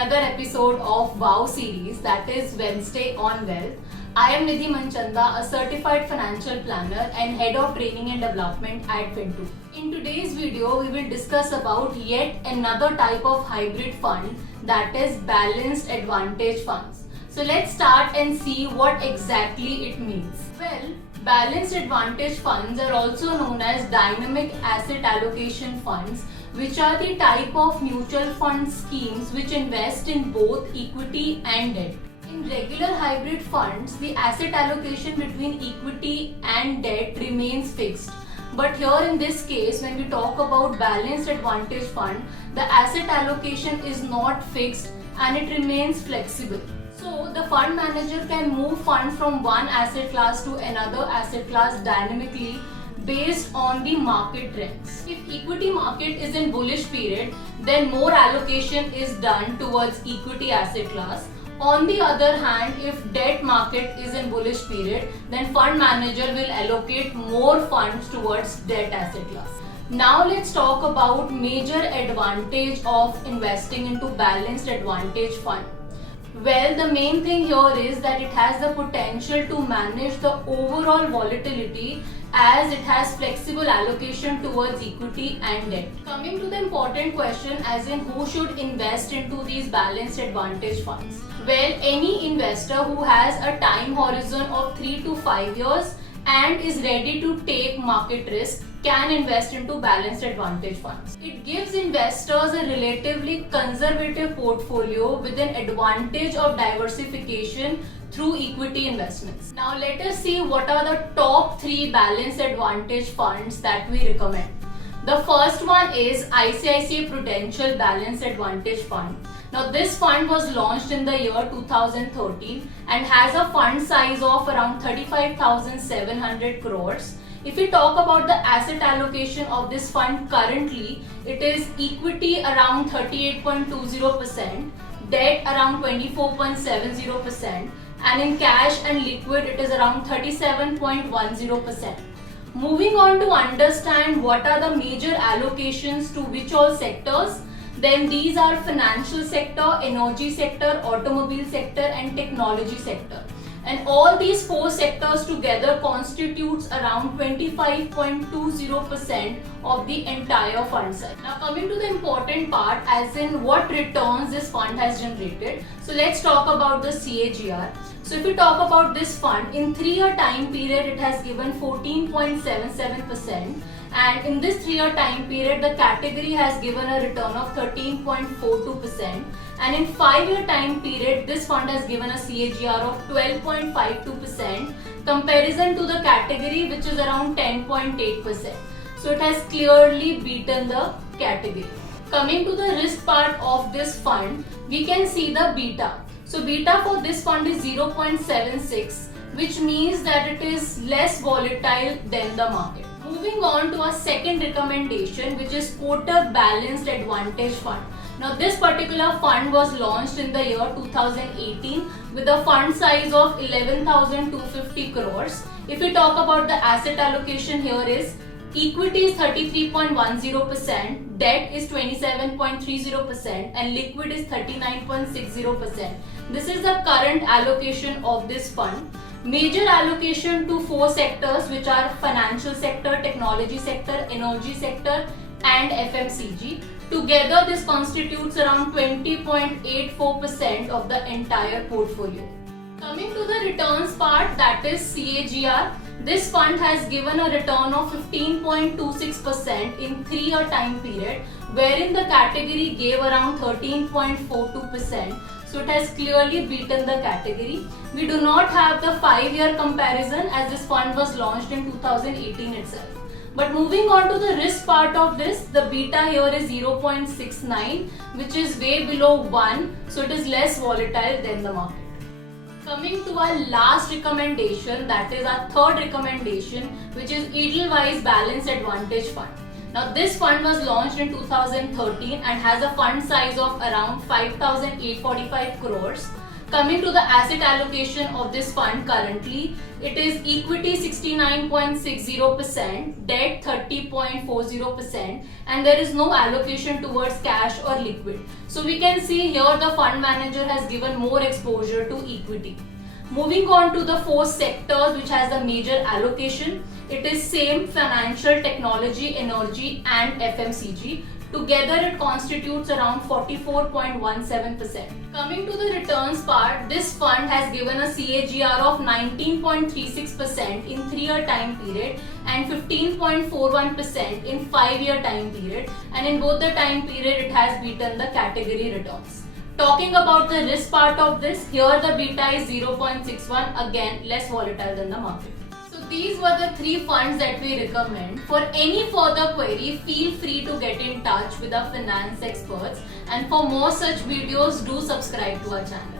another episode of WOW series, that is Wednesday on Wealth. I am Nidhi Manchanda, a certified financial planner and head of training and development at Fintu. In today's video, we will discuss about yet another type of hybrid fund, that is balanced advantage funds. So let's start and see what exactly it means. Well, balanced advantage funds are also known as dynamic asset allocation funds, which are the type of mutual fund schemes which invest in both equity and debt. In regular hybrid funds, the asset allocation between equity and debt remains fixed. But here in this case, when we talk about balanced advantage fund, the asset allocation is not fixed and it remains flexible. So the fund manager can move funds from one asset class to another asset class dynamically based on the market trends. If equity market is in bullish period, then more allocation is done towards equity asset class. On the other hand, if debt market is in bullish period, then fund manager will allocate more funds towards debt asset class. Now let's talk about major advantage of investing into balanced advantage fund. Well, the main thing here is that it has the potential to manage the overall volatility as it has flexible allocation towards equity and debt. Coming to the important question as in who should invest into these balanced advantage funds. Well, any investor who has a time horizon of 3 to 5 years and is ready to take market risk can invest into balanced advantage funds. It gives investors a relatively conservative portfolio with an advantage of diversification through equity investments. Now let us see what are the top 3 balanced advantage funds that we recommend. The first one is ICICI Prudential Balanced Advantage Fund. Now this fund was launched in the year 2013 and has a fund size of around 35,700 crores. If we talk about the asset allocation of this fund currently, it is equity around 38.20%, debt around 24.70%, and in cash and liquid it is around 37.10%. Moving on to understand what are the major allocations to which all sectors, then these are financial sector, energy sector, automobile sector and technology sector. And all these 4 sectors together constitutes around 25.20% of the entire fund size. Now coming to the important part as in what returns this fund has generated. So let's talk about the CAGR. So if we talk about this fund, in 3-year time period it has given 14.77%, and in this 3-year time period the category has given a return of 13.42%, and in 5-year time period this fund has given a CAGR of 12.52% comparison to the category which is around 10.8%. So it has clearly beaten the category. Coming to the risk part of this fund, we can see the beta. So beta for this fund is 0.76, which means that it is less volatile than the market. Moving on to our second recommendation, which is Kotak Balanced Advantage Fund. Now this particular fund was launched in the year 2018 with a fund size of 11,250 crores. If we talk about the asset allocation, here is equity is 33.10%, debt is 27.30% and liquid is 39.60%. This is the current allocation of this fund. Major allocation to 4 sectors which are financial sector, technology sector, energy sector and FMCG. Together this constitutes around 20.84% of the entire portfolio. Coming to the returns part, that is CAGR. This fund has given a return of 15.26% in 3-year time period, wherein the category gave around 13.42%. So it has clearly beaten the category. We do not have the 5-year comparison as this fund was launched in 2018 itself. But moving on to the risk part of this, the beta here is 0.69, which is way below 1, so it is less volatile than the market. Coming to our last recommendation, that is our third recommendation, which is Edelweiss Balanced Advantage Fund. Now this fund was launched in 2013 and has a fund size of around 5,845 crores. Coming to the asset allocation of this fund currently, it is equity 69.60%, debt 30.40%, and there is no allocation towards cash or liquid. So we can see here the fund manager has given more exposure to equity. Moving on to the four sectors which has the major allocation, it is same financial, technology, energy and FMCG. Together it constitutes around 44.17%. Coming to the returns part, this fund has given a CAGR of 19.36% in 3-year time period and 15.41% in 5-year time period, and in both the time period it has beaten the category returns. Talking about the risk part of this, here the beta is 0.61, again less volatile than the market. So these were the 3 funds that we recommend. For any further query, feel free to get in touch with our finance experts, and for more such videos, do subscribe to our channel.